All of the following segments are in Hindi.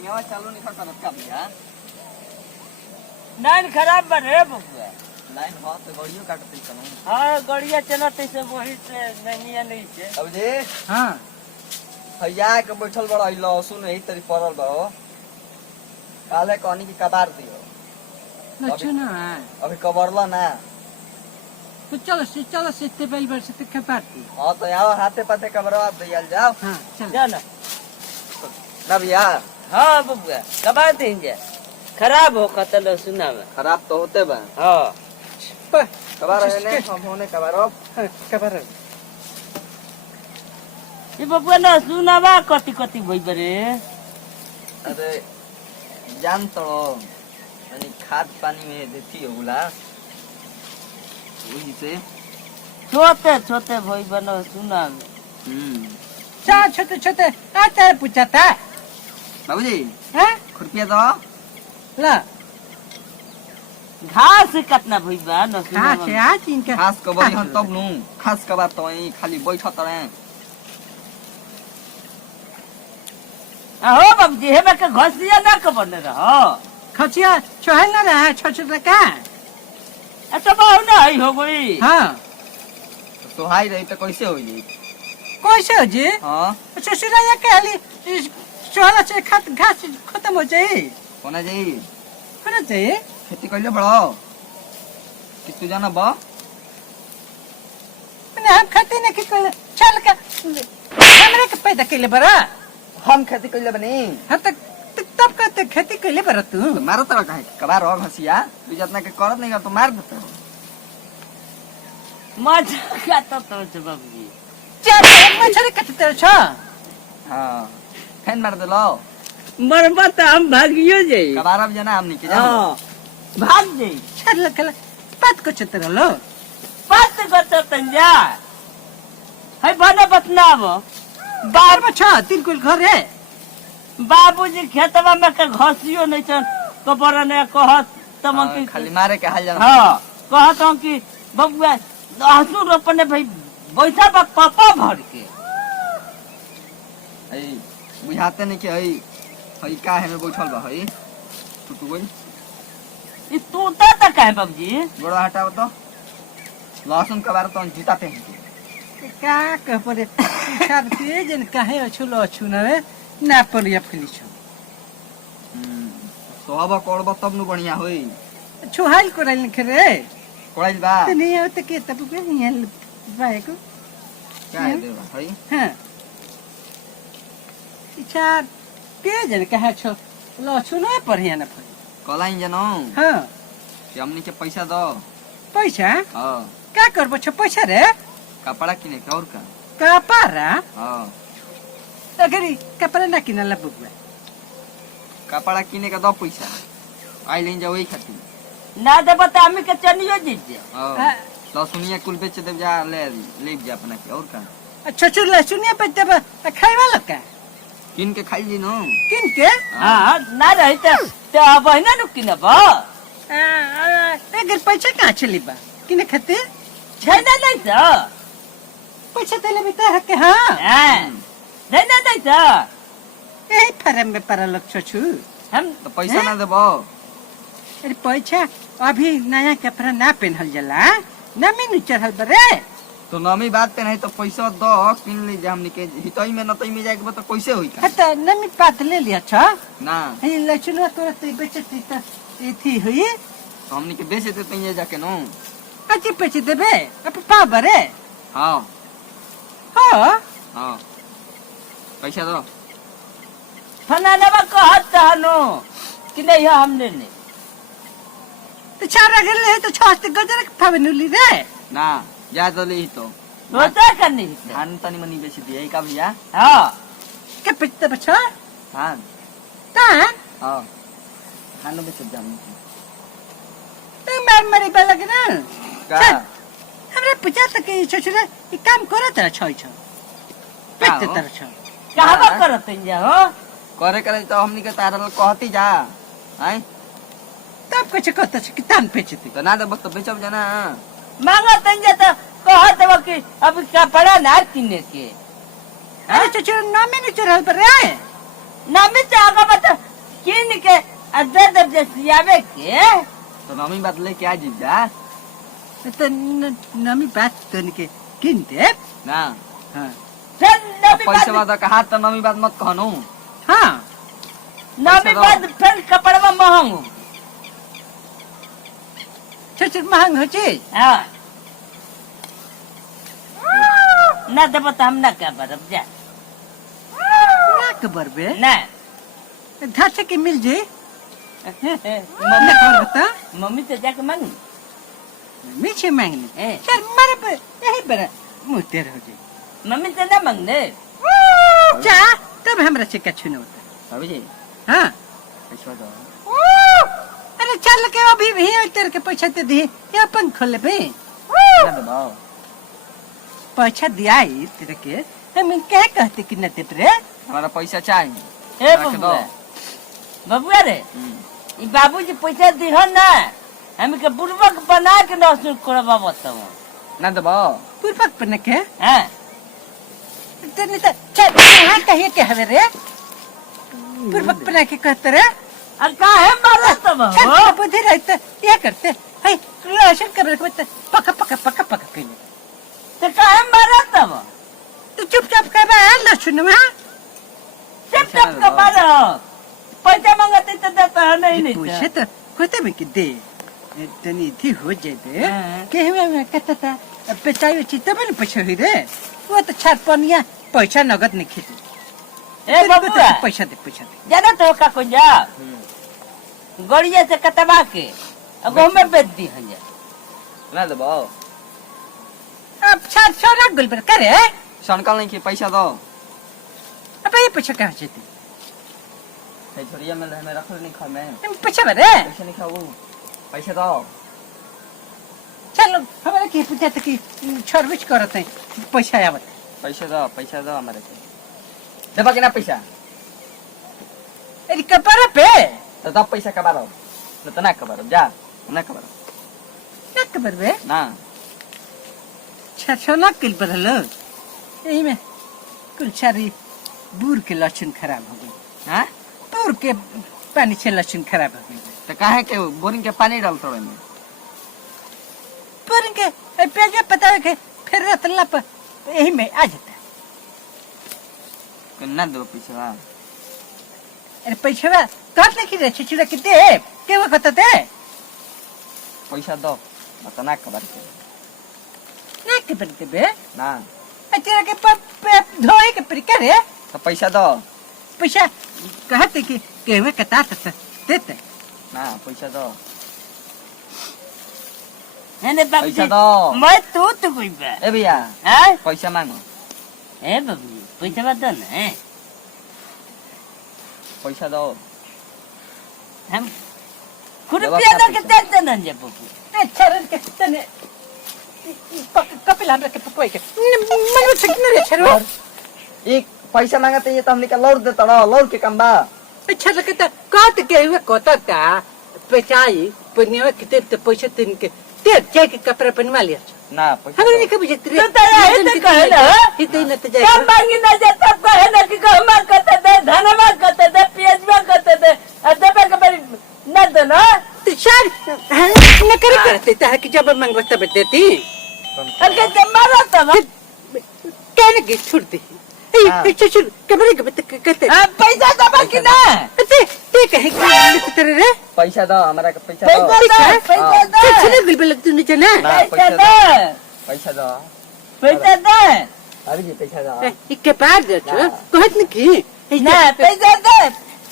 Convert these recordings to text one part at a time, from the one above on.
रिंगवा चालू नहीं करता का भैया लाइन खराब बा रे बबुआ। लाइन हो तो गड़ियो काटते कनो हाँ गड़िया चलते से वही से नहीं से। अब जे हाँ भैया के बैठल बड़ा इलो सुन यही तरी पड़ल बा काले कहनी की कबार दियो लक्षण अभी कबरला ना तो चलो से टेबल पर से कपाती। हां तो आओ हाथे पाथे कबरवा दियल जाओ। हां चल जा ना ना भैया। हाँ बबुआ कबार देंगे खराब हो खतल सुना में खराब तो होते बा। हाँ कबार है ने हम होने कबार कबर ये बबुआ ना सुनावा कति कति भई बरे। अरे जान तो यानी खाद पानी में देती होगला वही से छोटे छोटे भई बनो सुना में। चा छोटे छोटे आता पूछता बाबूजी हैं खुरपिया दो ला घास कितना भई बा न सुना कहां में। से आज इनका खास कबार हम तब नु खास कबार तो यही खाली बैठत रहे। हो बाबूजी हेबे के घसिया ना के बने रहो। खचिया छोहल ना रहा छोटे का। अच्छा बहु ना है हो गई। हां तो हाई रही तो कैसे हो जी। कैसे हो जी। हां ससुरा या कहली छोहला से खत घास खत्म हो जाई कोना जी कोना चाहिए खेती कइले बड़ो कि तू जाना बा मैंने हम खाते नहीं कि चल का हमरे के पैदा केले बरा हम खेती कइले बनी हम तब कहते खेती केले बरा तू तो मारो तरह काहे कबार और घसिया तू जितना के करत नहीं कर तो मार देते मजा खाता तो छ बाबूजी। चार मछली कटते छ। हां फैन मार देलो मरबा त हम भागियो जाई। कबार अब जना हमनी के हां जानो भाग जाई। चल कल बात को चतर लो पास गत तंजा है बना बतनाव बार में छ तीन कुल घर है बाबूजी खेतवा में के घसियो नहीं छ कबर ने कहत तम की खाली मारे के हाल जाना। हां कहत हूं कि बबुआ हसू रोपने भाई बैठा बा पापा भर के हई बुझाते नहीं कि हई का है में बैठल बा हई टूटू गई ई तोता त काहे बाबूजी। गोड़ा हटाओ तो लहसुन कबार तो जूता पहन के का कह परे चार तेज न काहे अछुलो अछुनवे ना परिया फली छ सोहबा कोड़बा तब नु बढ़िया होई छुहाइल कोराइल लिखे रे कोड़ाइल बा तो नहीं होते के तब के यहाँ बाय को क्या है देवा हई हां चार तेज न कहा छ लछुनो परिया न फली कलाई जनो हां कि हमनी के पैसा दो पैसा हां का करबो छ पैसा रे कपड़ा किने के और का कपड़ा हां अगरी कपड़ा ना किनला बुबुआ कपड़ा किने का दो पैसा आई लेन जा वही खातिर ना देबो त हमी के चनियो जीत जे। हां लहसुनिया कुल बेच दे जा ले जा अपना के और का अच्छा चुला सुनिया पे तब खाई वाला का किन के खाई ली नो किन के हां ना रही त अब हैन नु किनबो अगर पैसा कहाँ चली बा किने खाते छैन नै छ पैसा देले भी तो हक हाँ हां छैन नै छ यही फार्म में पर लक्ष्य छु हम तो पैसा ना देबो अरे पैसा अभी नया कपड़ा ना पहनल जाला ना में चढ़ल बरे तो नमी बात पे नहीं तो पैसा दो किन ले जा हमनी के हितई में नतई में जाके बता कैसे होई का हता नमी पात ले लिया छ ना हे लचुनवा तो ते बेचती त एथी हुई तो हमनी के बेच देते ये जाके नो अच्छे पैसे देबे अब पा बरे हां हां हां पैसा दो फनानवा कहत हनो कि नहीं हमने नहीं तो चार अगर ले तो छास्त गजर फावनुली रे ना जा तो ले तो होता करनी है। धान तनी मनी बेच दिए का भैया हां के पित्त बच्चा धान ता हां धान बेच जा तो मार मरी बला के ना का हमरे पूछा तक के ससुर ई काम करत रह छ छ पित्त तर छ कहबा करत जा हो करे करे तो हमनी के तारल कहती जा हैं तब कुछ कहत छ कि तान बेचती तो ना दे बस तो बेचब जाना मांगत जा त कहत हो कि अब कपड़ा ना किने के अरे ससुर ना में नहीं चढ़ल पर रे ना में चागा बता किन के दे दब जे सियावे के तो नमी बात लेके आ जीजा तो नमी बात तनिके किन दे ना हाँ फिर नबी पैसा बात वादा कहा तो नमी बात मत कहनो हाँ नबी बात फिर कपड़वा महंग छोट महंग हो चीज हां ना देबो तो हम ना क्या बरब जा ना कबर बे ना धाचे के मिल जे मम्मी कर बता मम्मी से जाके मांग मीठे मांगने ए। चल मारे पर यही बड़ा मुंह तेर हो जे मम्मी से ना मांगने जा तब हमरा से कछु न होता भाभी जी हाँ पैसा दो अरे चल के अभी भी तेरे के पैसा दे दी ये अपन खोले बे ना दबाओ पैसा दिया ही तेरे के हम क्या कहते कि न दे रे हमारा पैसा चाहिए ए रख दो। बबुआ बबुआ रे ई बाबूजी पैसा दिहो ना हम के बुड़बक बना के नसुर करबा बताओ ना दबाओ पूर्वक पर न के हां तेने तो चल यहाँ कहिए के हवे रे पूर्वक पर न के कहते रे आ काहे मारे तब चल हो बुद्धि रहते ये करते है राशन कर रख बता पका पका पका पका के तो काहे मारे तब तू चुपचाप कर रहा है लहसुन में चुप चुप के मारो पैसा मांगते तो देता है नहीं पूछे तो कहते में कि दे तनी थी हो जाते हाँ। के में कहता था बेचाई चीज तब न पैसा हुई रे वो तो छाट पनिया पैसा नगद नहीं खेती ए बबुआ पैसा दे जाना तो का को जा गड़िया से कटवा के अब हमें बेच दी है ना दबाओ अब छाट सोना गुलबर करे सनकल नहीं की पैसा दो अब ये पैसा कहाँ से दी है झोरिया में हमें रख नहीं खा मैं पैसा भरे पैसा नहीं खाओ पैसा दो चलो हमारे के पूछा था कि सर्विस करते हैं पैसा आवत पैसा दो हमारे को दबा के ना पैसा अरे कपड़ा पे तो तब पैसा कबा रहो न तो ना कबा रहो जा ना कबा रहो ना खबर बे ना छछना किल बदल यही में कुल सारी बूर के लक्षण खराब हो गई हाँ बूर के पानी से लक्षण खराब हो गई तो काहे के बोरिंग के पानी डालते हो में बूर के पेजा पता है कि फिर रतला पर यही में आ जाता है ना दो पैसा अरे पैसा काट नहीं रे छिछड़ा के दे के वो कहता थे पैसा दो न तो ना कबा के ना के बनते बे ना तेरा के पे धोए के पर करे तो पैसा दो पैसा कहते कि केवे कता था देते ना पैसा दो है ने बाबू पैसा दो मैं तो कोई बे ए भैया हैं पैसा मांगो ए बाबू पैसा बता ना पैसा दो हम रुपया ना के दे देना जे बाबू चरण के तने कपिल हमरा के पकोई के मन सकने रे छरो एक पैसा मांगते ये तो हमने का लौट देता रहो लौट के कम बा अच्छा लगता काट के हुए कोता का पेचाई पनिया किते तो पैसा तीन के ते जाके के कपड़ा बनवा लिया ना पैसा हमने दो। नहीं कभी जतरे तो तेरा है तो कहे ना हिते न ते क्या जाए मांगी ना जे तब कहे ना कि गहमा करते दे धनमा करते दे प्याजवा करते दे अदबे के बड़ी न दे ना तो शार न करे करते ता कि जब मांगो तब देती अगर जमारा तब कहने की छोड़ दे ए चुचुर कमरे के कहते पैसा दबा कि ना ते कहे कि तेरे रे पैसा दो हमारा का पैसा दो पैसा दे चले बिल्कुल तू नहीं जाना ना पैसा दे पैसा दो पैसा दे अरे जी पैसा दो इके पार दे छो कहत न की ना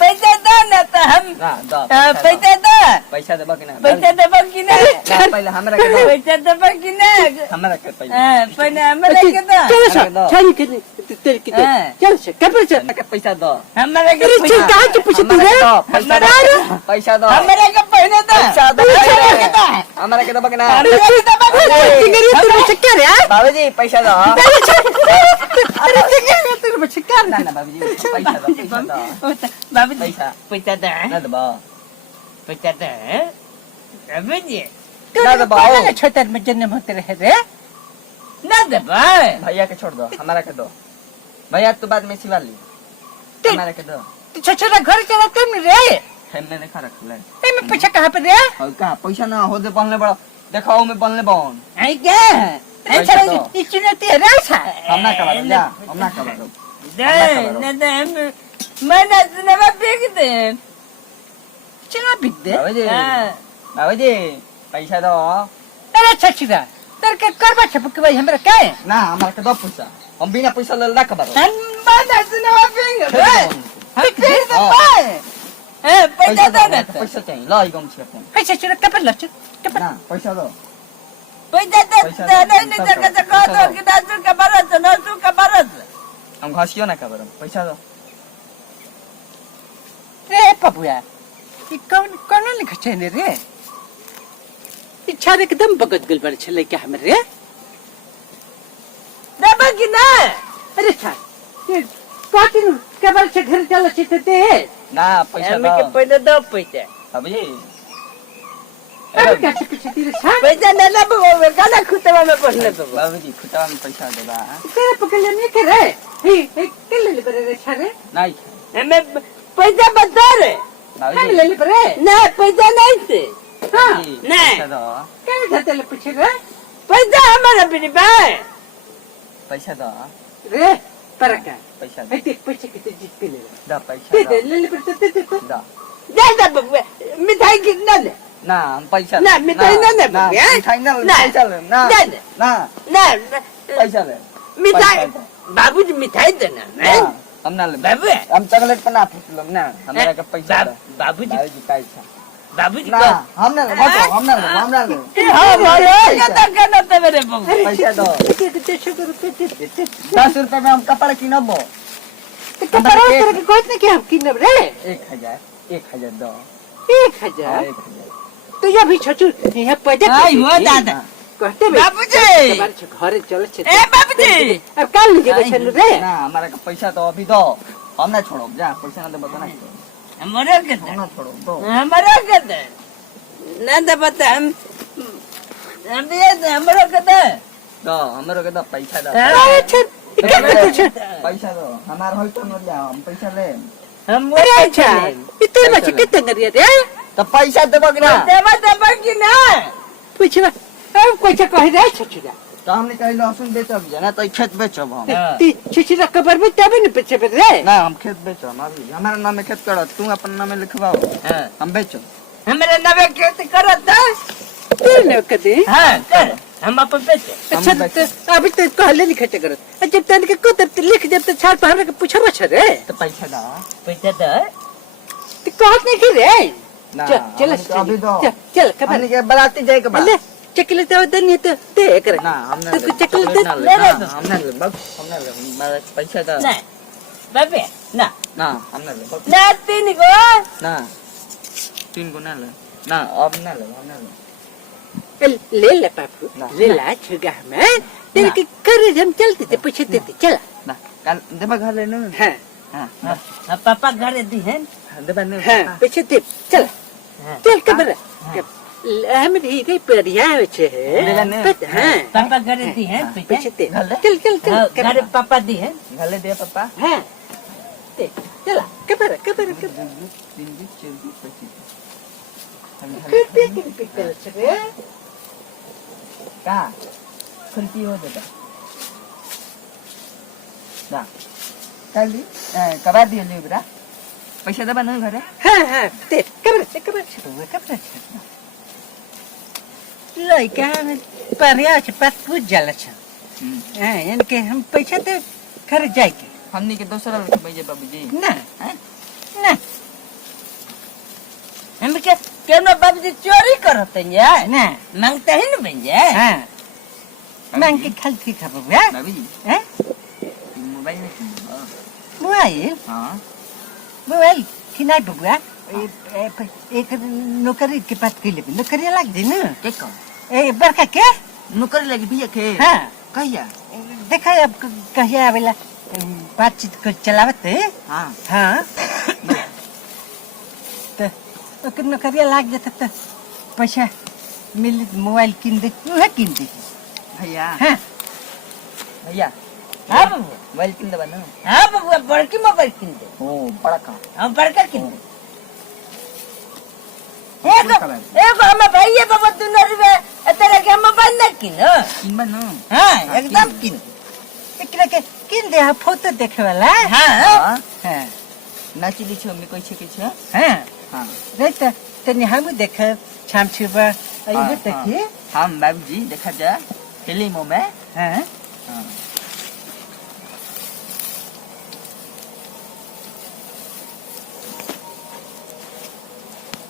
पैसा दे ना तो हम ना दो पैसा दे पैसा दे बाकी ना पैसा दबा कि ना ना पहले हमरा के दो पैसा दबा कि ना हमरा के पैसा पहले हमारे के दे चलो सर छानी के तेरे की दे चल से कपड़े चल हमरा के पैसा दो हमारे के अरे चल कहां से पूछे तू रे पैसा दो हमारे के पहले दे पैसा दो हमारे के दे हमरा के दो बाकी ना हमारे के दबा तेरे बच्चे क्या रे बाबूजी पैसा दो अरे तेरे बच्चे क्या ना ना बाबूजी पैसा दो बाबू पैसा पैसा दे ना दबा पैसा दे अबे जी ना दबाओ छोटा में जन्म होते रहे रे ना दे भाई भैया के छोड़ दो हमारा के दो भैया तू बाद में सिवा ली हमारा के दो तो छछरा घर चला तुम रे है मैंने खा रख ले ए मैं पैसा कहां पे रे और का पैसा ना हो दे बनले बड़ा देखाओ में बनले बन आई क्या ए पैसा छरा दो। इचने ते रे सा हम ना करा जा हम ना करा दे न मैं नवा फेंक दे चला बिक दे बाबू जी पैसा दो अरे छछरा तर के करबा छपक भाई हमरा का ना हमारा के दो पैसा हम बिना पैसा ले ला कबारो मैं नवा फेंक दे फेंक दे पैसा दे ना पैसा चाहिए ला गम छे अपन पैसा छरा कपल लच कपल ना पैसा दो पैसा दे नहीं जगह जगह तो कि नाचू का बरस हम घासियो ना कबारो पैसा दो रे पपुया ई कौन लिखा छे रे इच्छा एकदम बगत गल बड़ छले क्या हमरे दबा कि ना अरे छा ये पाटिन केवल से घर चला छिते ना पैसा हमें दो के पहले दो पैसा बाबू जी अरे क्या छिते रे छा पैसा न लब गाना खुतवा में पढ़ने तो बाबू जी खुटा में पैसा दे बा तेरे पकड़ ले के रे हे के ले रे छा रे नहीं हमें पैसा बता रे बाबू हम जी ले रे ना पैसा नहीं थे हां नहीं। पैसा दो के जाते ले पूछे रे पैसा हमारा भी भाई पैसा दो रे परका पैसा ए ते पैसे के जीत के ले दो पैसा दे दो ले दे दो जा बबुआ मिठाई कितना ले ना हम पैसा ना, मिठाई ना ले ना बबुआ मिठाई ना ले ना, पैसा ले ना ना, ना। ना ना पैसा ले मिठाई पैसा दो। बाबूजी मिठाई देना ना हम ना ले बाबू हम चॉकलेट पर ना फुसलो ना हमारा का पैसा दो बाबूजी बाबू जी पैसा बाबूजी ना हम ना ले बताओ हम ना ले हाँ बोलो क्या तो मेरे बबू पैसा दो के ते शुगर पे दे 10 रुपए में हम कपड़ा किनबो तो कपड़ा तेरे के कोत ने क्या किन रे 1000 दो 1000 तो ये भी छचू यहाँ पैदे आई हो दादा कहते बे बाबूजी! हमारे घर चलो छे ए बाबूजी अब कल नहीं जेबे छन रे ना हमारा का पैसा तो अभी दो हम ना छोड़ो जा पैसा ना दे बता ना हमारा हम कहते ना छोड़ो दो हमारा कहते ना तो बता हम ये हमारा कहते दो हमारे के दो पैसा दो अरे छे क्या कुछ पैसा दो हमार होई तो न हम पैसा ले हम अरे अच्छा इतने बच्चे कितने करिए रे तो पैसा देबो कि ना देवा कि ना पूछवा अब कोई से कह रहा छचू तो हमने कही लहसुन बेचब जा ना तो खेत बेचब हम ती छचू कबर में तब नहीं बेचे रे ना हम खेत बेचब अभी हमारा नाम में खेत करो तू अपन नाम में लिखवाओ हम बेचो हमारे नवे खेती करत तेरे ने कदे हाँ कर हम अपन बेचे अच्छा तो अभी तो कहले नहीं खर्च करत जब तन के को तब लिख जब तो छाड़ पहाड़ के पूछा बछ रे तो पैसा दो पैसा दे तो कहत नहीं कि रे ना चल हमने अभी दो चल कबर हमने के बराती जाए के बाद ले चकले तो उधर नहीं तो दे कर ना हमने तो चकले ले तो ले हमने ले बस हमने ले मेरा पैसा दो नहीं बाबे ना ना हमने ले बस ना तीन को ना 3 को ना ले ना अब ना ले हमने ले पापू ले ला छुगा में तेरे के कर हम चलते थे पूछे देते चला ना कल देबा घर ले ना हां हां पापा घर दी है देबा ना हां पूछे दे चल चल कबर हम रे परिया छे हां पापा घर दी है पूछे दे चल चल चल घर पापा दी है घर ले दे पापा हां दे चला कबर कबर कबर छे का खुलती हो देता ना कल कबार दियो ले बरा पैसा देबा ना घरे हां दे कबर लइका परिया छे पास पूछ जाला छे हां यानी के हम पैसा तो खर जाए के हमनी के दूसरा लोग भेजे बाबूजी ना ना हम के केनो बाबूजी चोरी करत है ना मांगते ही न बन जाए हां मांग के खल की खबर है बाबूजी हैं मोबाइल में मोबाइल हां मोबाइल किनाय बबुआ एक नौकरी के पास के लिए नौकरी लग दी ना के को ए बरका के नौकरी लगी भैया के हां कहिया देखा अब कहिया आवेला बातचीत कर चलावत है हां हां तो ओकर नौकरी लग जाता तो पैसा मिल मोबाइल किन दे उहे किन दे भैया हां भैया हाँ बाबू मोबाइल किन दबा ना हाँ बाबू बड़की मोबाइल किन दे ओ बड़ा का हम बड़का किन दे एगो हम भाई ये बाबा दुनो रुपए तेरे के मोबाइल ना किन किन बा ना हाँ एकदम किन एकरा के किन दे हा फोटो देखे वाला हाँ हां नाचिली छ मी कैसे के छ हां हां रे त तनी हम देख छाम छुबा ये देखिए हम बाबूजी देखा जा फिल्मों में हां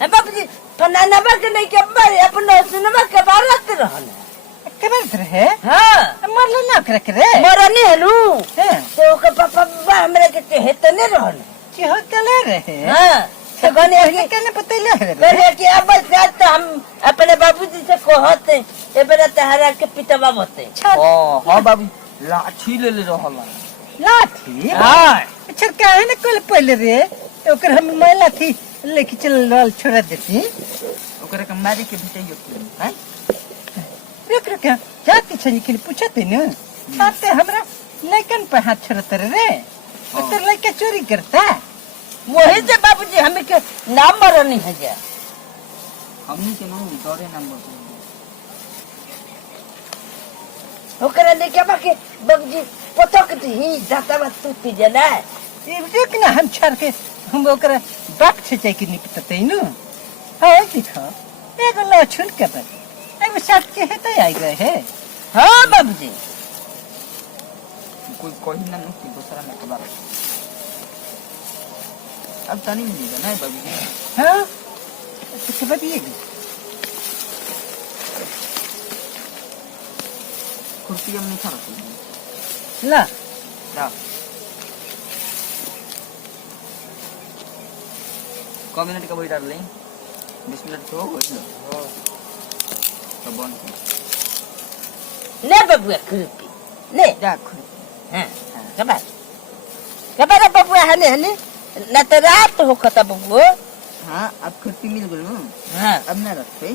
हां बाबूजी तो नानबा के नहीं के बारे अपनो सुनबा के बारत रहल करत रहे हां मरल ना करे मरनी हनु हां तो के पापा बा हमरे के हेतने रहल की हो चले रहे हां तो गने ये कहने पतले है करे कि अब साथ तो हम अपने बाबूजी से कहते ए बेरा तहरा के पितवा बते ओ हां बाबू लाठी ले रहल लाठी हां अच्छा काहे न कोल पहले रे ओकर हम मैला थी लेके चल लाल छोड़ा देती ओकरा के मारी के भेटैयो हैं रुक रुक जाती छनी के पूछते न साथे हमरा लेकिन पे हाथ छोड़त रे तो लड़का चोरी करता वही से बाबूजी हमें के नाम मरनी है जा हमनी के नाम दौरे नंबर ओकरा देखे बाकी बाबूजी पतक ही जाता बात तू पी जना ये रुक ना हम छर के हम ओकरा बाप से जाके के निकलते नु हां दिखा एगो लछुन के पर एगो साथ के है तो आई गए है हां बाबूजी कोई कोई ना नहीं दूसरा में खबर अब तनी मिलेगा ना बाबूजी हां तो खबर दिएगी कुर्सी हम नहीं खा रखी ला ला क मिनट का वही डाल लें 20 मिनट तो हो गई ना तो बंद ले बाबूआ खुरपी ले जा खुद हां कबार बाबूआ हने हने ना तो रात हो खता बाबू हाँ अब खुर्पी मिल गई हां अब ना रखते